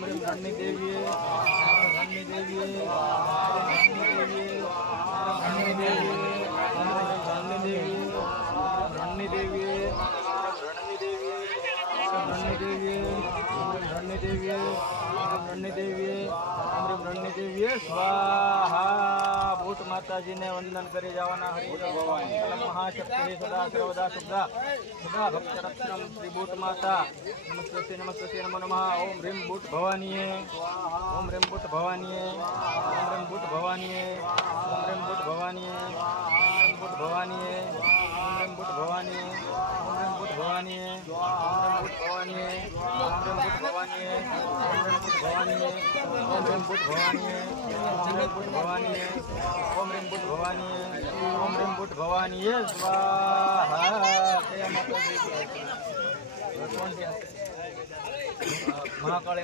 ओम ह्रीं रणनी देवी रणनी देवी रणनी देवी रणनी देवी रणनी देवी रणनी देवी रणनी देवी रणनी देवी रणनी देवी रणनी देवी रणनी देवी स्वाहा भूत माताजी ने वंदन करे जावाना हरि कलम महाशक्ति सदा सर्वदा शुद्धा सदा भक्त रक्षणम श्री भूत माता नमस्ते नमो नमः ओम ह्रीं भूत भवानीये ओम ह्रीं भूत भवानीये ओम ह्रीं भूत भवानीये ओम ह्रीं भूत भवानीये ओम ह्रीं भूत भवानीये ओम ह्रीं भूत भवानीये ओम ह्रीं भूत भवानीये ओम ह्रीं भूत भवानीये ओम ह्रीं भूत भवानीये ओम ह्रीं भूत भवानीये ओम ह्रीं भूत भवानीये ओम ह्रीं भूत भवानीये ओम ह्रीं भूत भवानीये स्वाहा जय माता दी महाकाली